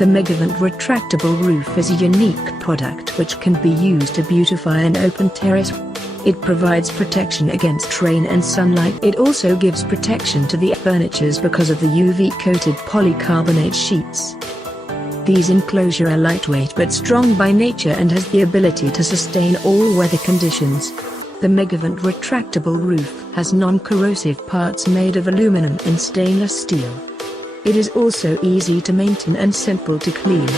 The Megavent Retractable Roof is a unique product which can be used to beautify an open terrace. It provides protection against rain and sunlight. It also gives protection to the furnitures because of the UV-coated polycarbonate sheets. These enclosures are lightweight but strong by nature and has the ability to sustain all weather conditions. The Megavent Retractable Roof has non-corrosive parts made of aluminum and stainless steel. It is also easy to maintain and simple to clean.